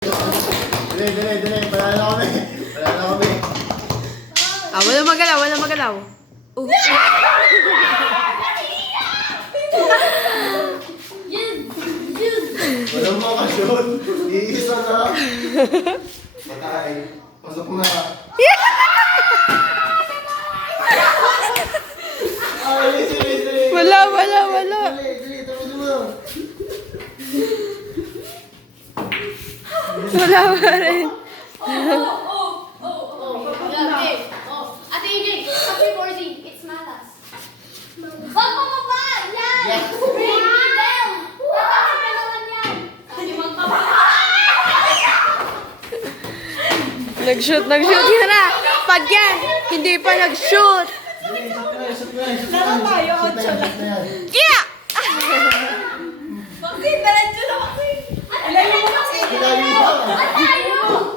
Dali. Wala na kami. Walang magalaw. Walang makasyon. Iisa na. Patay. Pasok na. Dali. Wala. Dali, tapos mo. Wala pa rin. Ate AJ, happy recording. It's malas. Magpapaba! Yan! Bring me down! Tatapin naman yan! Sabi magpapaba! Nag-shoot yun na. Pag yan, hindi pa nag-shoot. Laro tayo, 8 lang. Yeah! Bakit? Diretso na kasi! Ano? Ilayo pa. Ano?